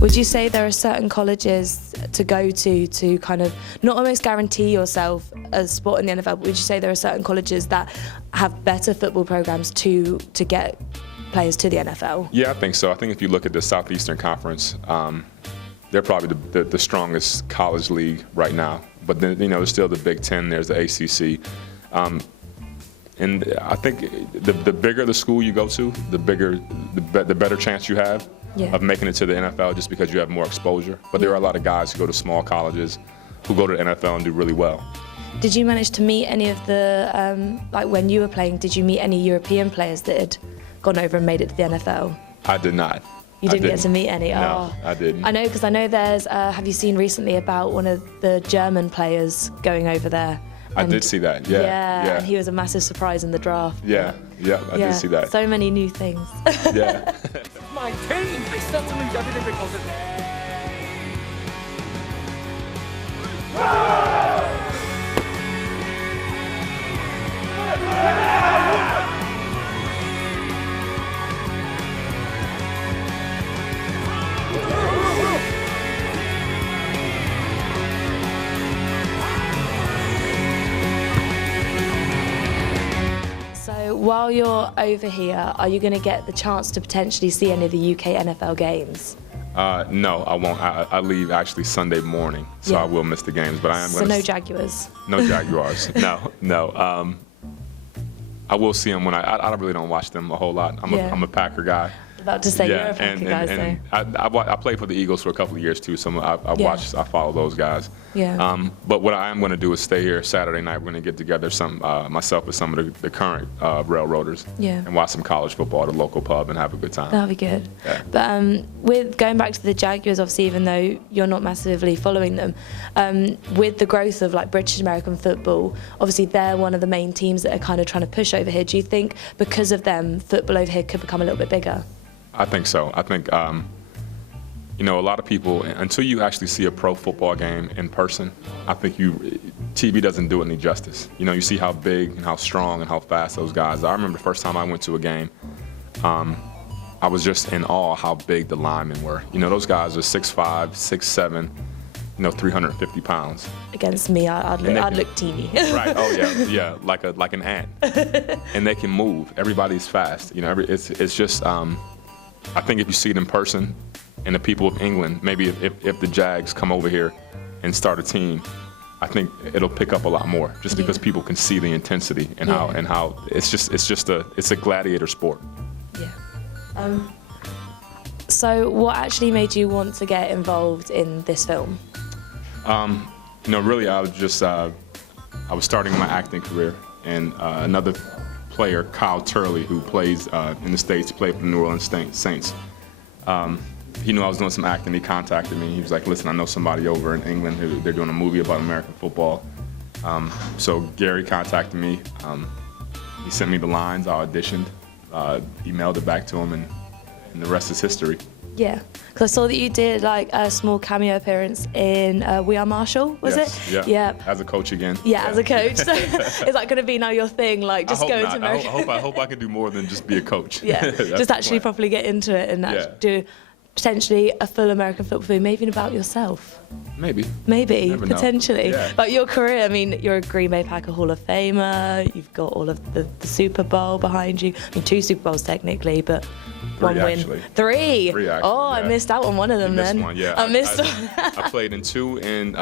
Would you say there are certain colleges to go to kind of not almost guarantee yourself a spot in the NFL, but would you say there are certain colleges that have better football programs to get players to the NFL? Yeah, I think so. I think if you look at the Southeastern Conference, they're probably the strongest college league right now. But then, there's still the Big Ten, there's the ACC. And I think the bigger the school you go to, the better chance you have of making it to the NFL, just because you have more exposure. But there are a lot of guys who go to small colleges who go to the NFL and do really well. Did you manage to meet any of the, like when you were playing, did you meet any European players that had gone over and made it to the NFL? I did not. You didn't get to meet any? No, I didn't. I know, because I know there's, have you seen recently about one of the German players going over there? I did see that, yeah. Yeah, and he was a massive surprise in the draft. Yeah, I did see that. So many new things. Yeah. My team! I start to lose everything because of So while you're over here, are you going to get the chance to potentially see any of the UK NFL games? No, I won't. I leave actually Sunday morning, so I will miss the games. But I am going to. So no Jaguars? No Jaguars. No. I will see them when I really don't watch them a whole lot. I'm a Packer guy. About to say, you're a Packer guy, so. I played for the Eagles for a couple of years too, so I follow those guys. Yeah. But what I am going to do is stay here Saturday night. We're going to get together myself with some of the current railroaders and watch some college football at a local pub and have a good time. That'll be good. Yeah. But with going back to the Jaguars, obviously, even though you're not massively following them, with the growth of like British American football, obviously they're one of the main teams that are kind of trying to push over here. Do you think because of them, football over here could become a little bit bigger? I think so. I think, a lot of people, until you actually see a pro football game in person, I think TV doesn't do it any justice. You see how big and how strong and how fast those guys are. I remember the first time I went to a game, I was just in awe how big the linemen were. Those guys are 6'5", 6'7", 350 pounds. Against me, I'd look teeny. Right. Oh yeah, like an ant. And they can move. Everybody's fast. It's just. I think if you see it in person, and the people of England, maybe if the Jags come over here and start a team, I think it'll pick up a lot more, just because people can see the intensity and how it's a gladiator sport. Yeah. So what actually made you want to get involved in this film? Really, I was starting my acting career, and another player, Kyle Turley, who plays in the States, played for the New Orleans Saints. He knew I was doing some acting. He contacted me. He was like, "Listen, I know somebody over in England who they're doing a movie about American football." So Gary contacted me. He sent me the lines. I auditioned, emailed it back to him, and the rest is history. Yeah, because I saw that you did like a small cameo appearance in We Are Marshall, was it? Yeah. As a coach again. Yeah, as a coach. So is that going to be now your thing, like just going to America? I hope I can do more than just be a coach. Yeah, just actually properly get into it and do potentially a full American football film, maybe even about yourself. Maybe, potentially. Yeah. But your career, I mean, you're a Green Bay Packer Hall of Famer, you've got all of the Super Bowl behind you. I mean, 2 Super Bowls technically, but 1 win. Actually. 3? 3 actually, oh, I missed out on one of them then. One, yeah. I missed one. I played in 2 in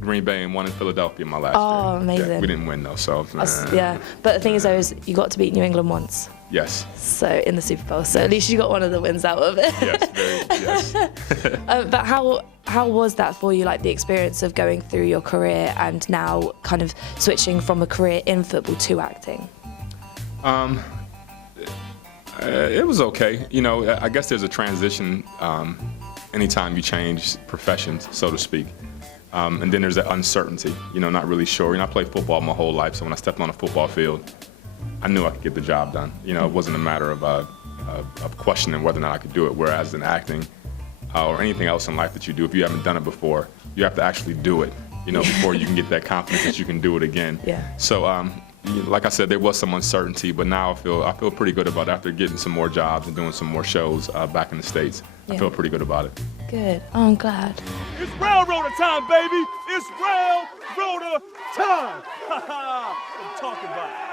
Green Bay and 1 in Philadelphia my last year. Oh, amazing. Yeah, we didn't win though, so. Yeah, but the thing is though, is you got to beat New England once. Yes. So in the Super Bowl, so at least you got one of the wins out of it. Yes. But how was that for you, like the experience of going through your career and now kind of switching from a career in football to acting? It was okay. I guess there's a transition anytime you change professions, so to speak. And then there's that uncertainty, not really sure. I played football my whole life, so when I stepped on a football field, I knew I could get the job done. It wasn't a matter of questioning whether or not I could do it, whereas in acting or anything else in life that you do, if you haven't done it before, you have to actually do it, before you can get that confidence that you can do it again. Yeah. So like I said, there was some uncertainty, but now I feel pretty good about it after getting some more jobs and doing some more shows back in the States. I feel pretty good about it. Good. Oh, I'm glad. It's railroader time, baby! It's railroader time! I'm talking about it.